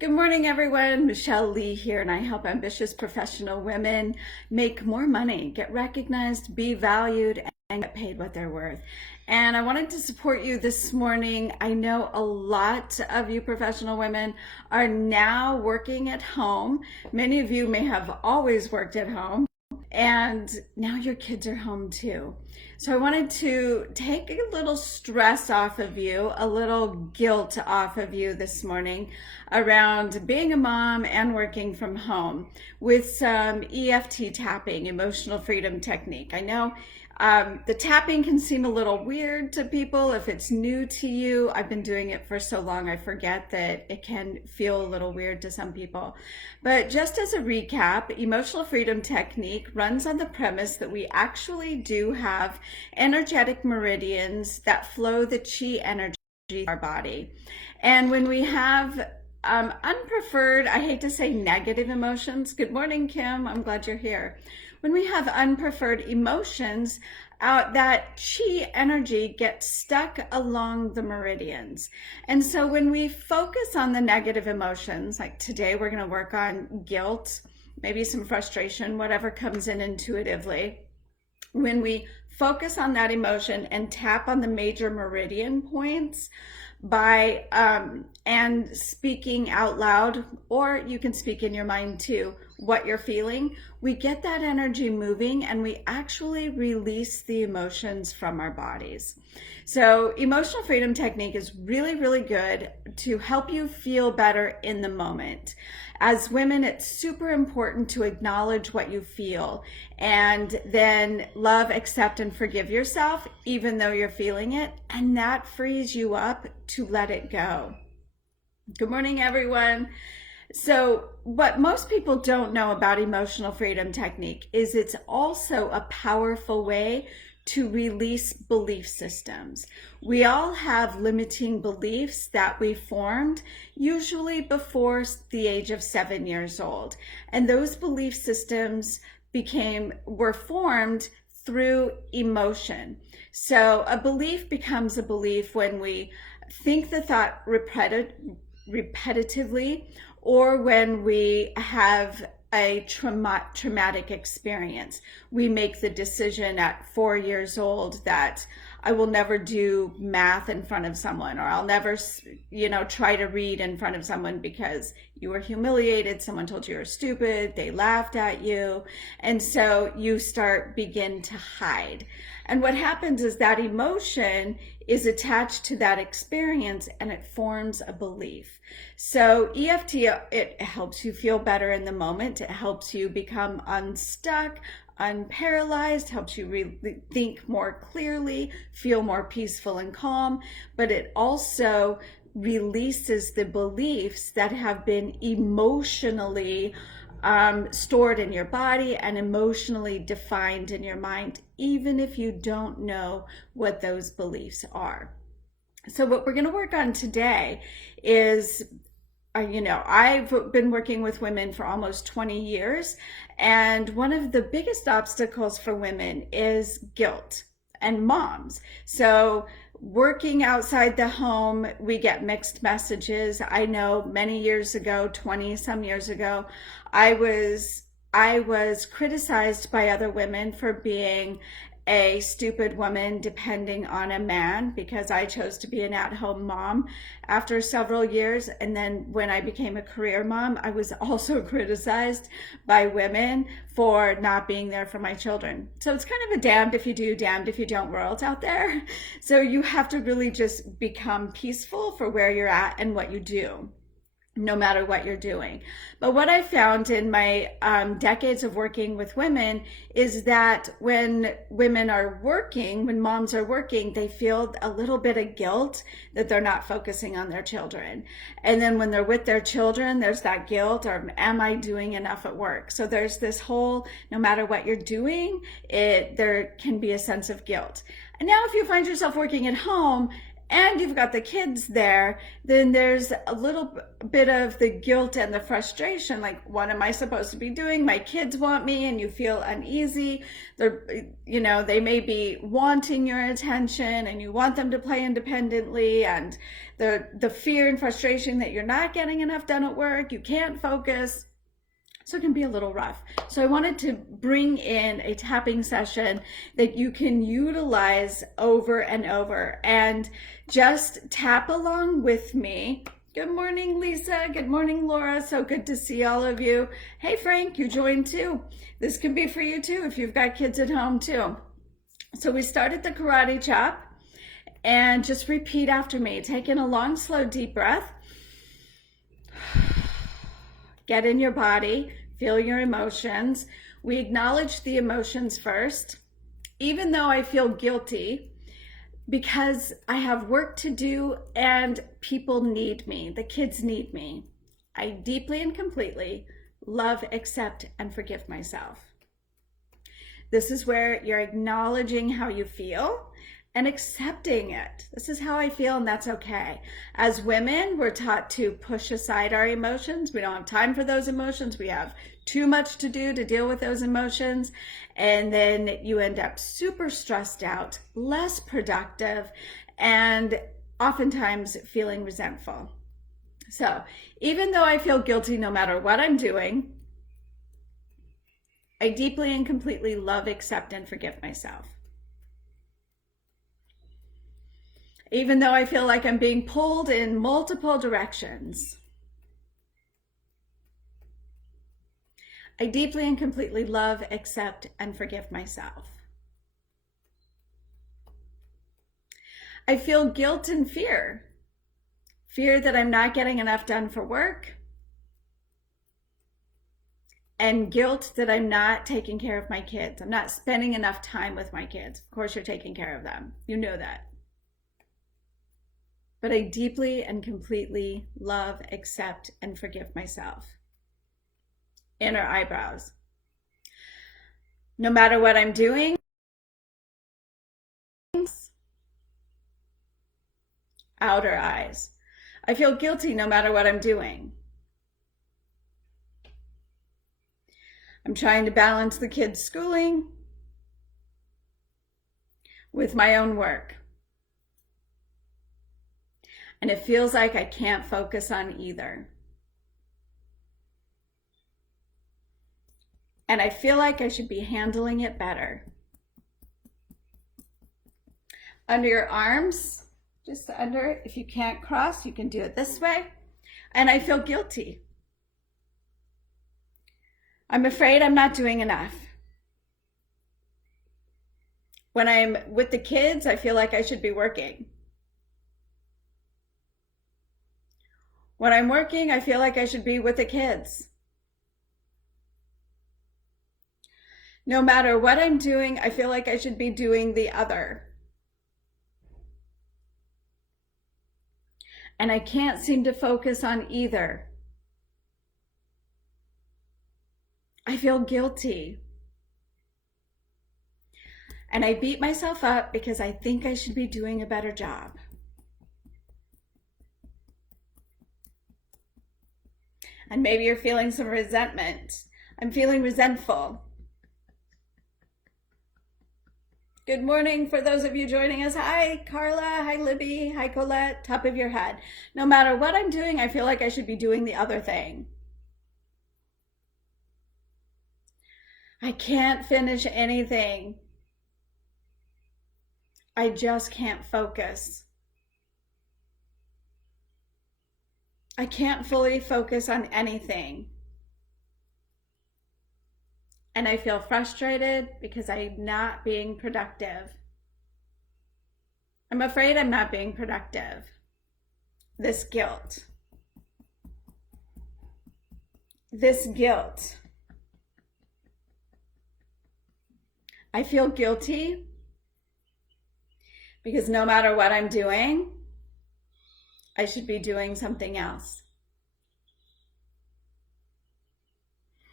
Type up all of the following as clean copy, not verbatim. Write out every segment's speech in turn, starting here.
Good morning, everyone. Michelle Lee here, and I help ambitious professional women make more money, get recognized, be valued, and get paid what they're worth. And I wanted to support you this morning. I know a lot of you professional women are now working at home. Many of you may have always worked at home, and now your kids are home too. So I wanted to take a little stress off of you, a little guilt off of you this morning around being a mom and working from home with some EFT tapping, emotional freedom technique. I know the tapping can seem a little weird to people if it's new to you. I've been doing it for so long, I forget that it can feel a little weird to some people. But just as a recap, emotional freedom technique runs on the premise that we actually do have energetic meridians that flow the chi energy in our body. And when we have unpreferred, I hate to say negative emotions. Good morning, Kim. I'm glad you're here. When we have unpreferred emotions, that chi energy gets stuck along the meridians. And so when we focus on the negative emotions, like today we're going to work on guilt, maybe some frustration, whatever comes in intuitively. When we focus on that emotion and tap on the major meridian points by and speaking out loud, or you can speak in your mind too, what you're feeling, we get that energy moving and we actually release the emotions from our bodies. So emotional freedom technique is really, really good to help you feel better in the moment. As women, it's super important to acknowledge what you feel and then love, accept, and forgive yourself, even though you're feeling it. And that frees you up to let it go. Good morning, everyone. So what most people don't know about emotional freedom technique is it's also a powerful way to release belief systems. We all have limiting beliefs that we formed usually before the age of 7 years old. And those belief systems were formed through emotion. So a belief becomes a belief when we think the thought repetitively, or when we have a traumatic experience. We make the decision at 4 years old that I will never do math in front of someone, or I'll never, try to read in front of someone because you were humiliated, someone told you you're stupid, they laughed at you, and so you begin to hide. And what happens is that emotion is attached to that experience and it forms a belief. So EFT, it helps you feel better in the moment. It helps you become unstuck, unparalyzed, helps you think more clearly, feel more peaceful and calm, but it also releases the beliefs that have been emotionally stored in your body and emotionally defined in your mind, even if you don't know what those beliefs are. So what we're going to work on today is, I've been working with women for almost 20 years, and one of the biggest obstacles for women is guilt and moms. So working outside the home, we get mixed messages. I know many years ago, 20 some years ago, I was criticized by other women for being a stupid woman depending on a man because I chose to be an at-home mom after several years. And then when I became a career mom, I was also criticized by women for not being there for my children. So it's kind of a damned if you do, damned if you don't world out there. So you have to really just become peaceful for where you're at and what you do, no matter what you're doing. But what I found in my decades of working with women is that when women are working, when moms are working, they feel a little bit of guilt that they're not focusing on their children. And then when they're with their children, there's that guilt, or am I doing enough at work? So there's this whole, no matter what you're doing, there can be a sense of guilt. And now if you find yourself working at home, and you've got the kids there, then there's a little bit of the guilt and the frustration. Like, what am I supposed to be doing? My kids want me, and you feel uneasy. They may be wanting your attention, and you want them to play independently, and the fear and frustration that you're not getting enough done at work, you can't focus. So it can be a little rough. So I wanted to bring in a tapping session that you can utilize over and over, and just tap along with me. Good morning, Lisa. Good morning, Laura. So good to see all of you. Hey, Frank, you joined too. This can be for you too if you've got kids at home too. So we started the karate chop, and just repeat after me. Take in a long, slow, deep breath. Get in your body, feel your emotions. We acknowledge the emotions first. Even though I feel guilty, because I have work to do and people need me, the kids need me, I deeply and completely love, accept, and forgive myself. This is where you're acknowledging how you feel and accepting it. This is how I feel, and that's okay. As women, we're taught to push aside our emotions. We don't have time for those emotions. We have too much to do to deal with those emotions. And then you end up super stressed out, less productive, and oftentimes feeling resentful. So even though I feel guilty no matter what I'm doing, I deeply and completely love, accept, and forgive myself. Even though I feel like I'm being pulled in multiple directions, I deeply and completely love, accept, and forgive myself. I feel guilt and fear. Fear that I'm not getting enough done for work, and guilt that I'm not taking care of my kids. I'm not spending enough time with my kids. Of course, you're taking care of them. You know that. But I deeply and completely love, accept, and forgive myself. Inner eyebrows. No matter what I'm doing, outer eyes. I feel guilty no matter what I'm doing. I'm trying to balance the kids' schooling with my own work. And it feels like I can't focus on either. And I feel like I should be handling it better. Under your arms, just under, if you can't cross, you can do it this way. And I feel guilty. I'm afraid I'm not doing enough. When I'm with the kids, I feel like I should be working. When I'm working, I feel like I should be with the kids. No matter what I'm doing, I feel like I should be doing the other. And I can't seem to focus on either. I feel guilty. And I beat myself up because I think I should be doing a better job. And maybe you're feeling some resentment. I'm feeling resentful. Good morning for those of you joining us. Hi, Carla. Hi, Libby. Hi, Colette. Top of your head. No matter what I'm doing, I feel like I should be doing the other thing. I can't finish anything. I just can't focus. I can't fully focus on anything. And I feel frustrated because I'm not being productive. I'm afraid I'm not being productive. This guilt. This guilt. I feel guilty because no matter what I'm doing, I should be doing something else.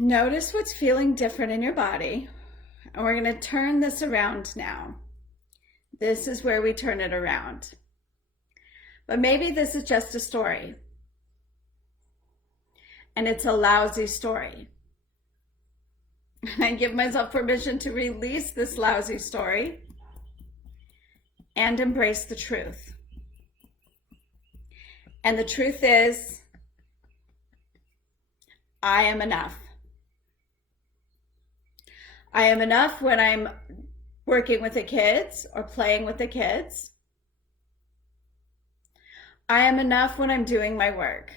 Notice what's feeling different in your body, and we're going to turn this around now. This is where we turn it around. But maybe this is just a story, and it's a lousy story. And I give myself permission to release this lousy story and embrace the truth. And the truth is, I am enough. I am enough when I'm working with the kids or playing with the kids. I am enough when I'm doing my work.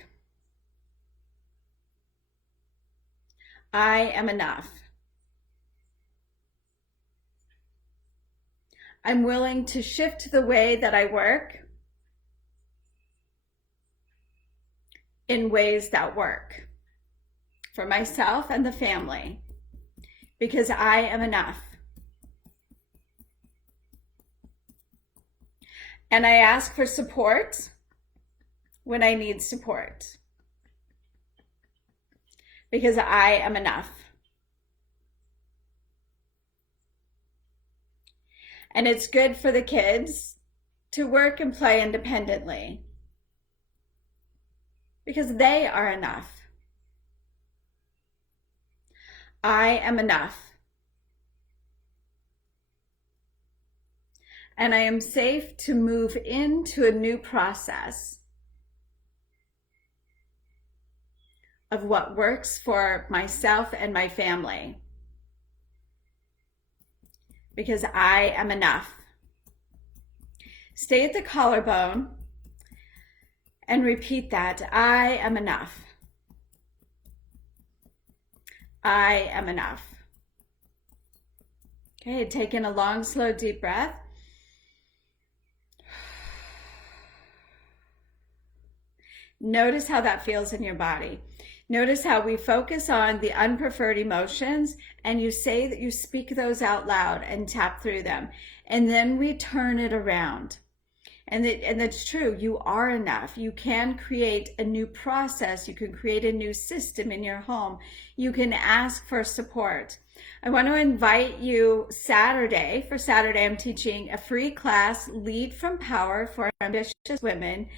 I am enough. I'm willing to shift the way that I work in ways that work for myself and the family, because I am enough. And I ask for support when I need support, because I am enough. And it's good for the kids to work and play independently, because they are enough. I am enough. And I am safe to move into a new process of what works for myself and my family, because I am enough. Stay at the collarbone and repeat that. I am enough. I am enough. Okay, take in a long, slow, deep breath. Notice how that feels in your body. Notice how we focus on the unpreferred emotions, and you say that you speak those out loud and tap through them. And then we turn it around. And that's true. You are enough. You can create a new process. You can create a new system in your home. You can ask for support. I want to invite you Saturday. For Saturday, I'm teaching a free class, Lead from Power for Ambitious Women.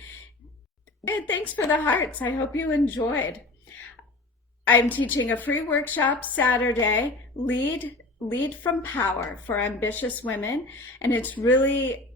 Hey, thanks for the hearts. I hope you enjoyed. I'm teaching a free workshop Saturday, Lead from Power for Ambitious Women. And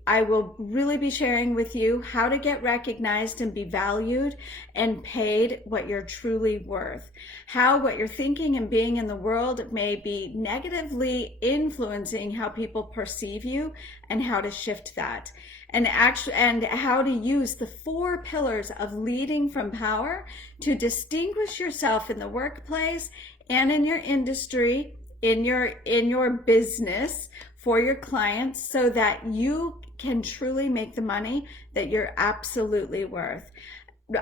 I will really be sharing with you how to get recognized and be valued and paid what you're truly worth. How what you're thinking and being in the world may be negatively influencing how people perceive you, and how to shift that. And how to use the 4 pillars of leading from power to distinguish yourself in the workplace and in your industry, in your business, for your clients, so that you can truly make the money that you're absolutely worth.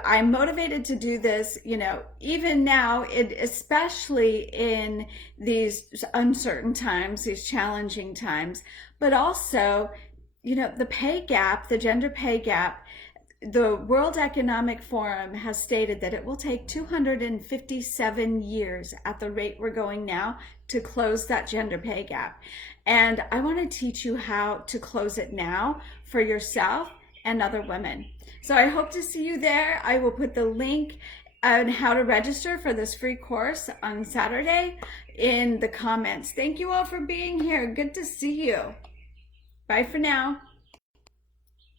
I'm motivated to do this, even now, especially in these uncertain times, these challenging times, but also, the pay gap, the gender pay gap. The World Economic Forum has stated that it will take 257 years at the rate we're going now to close that gender pay gap. And I want to teach you how to close it now for yourself and other women. So I hope to see you there. I will put the link on how to register for this free course on Saturday in the comments. Thank you all for being here. Good to see you. Bye for now.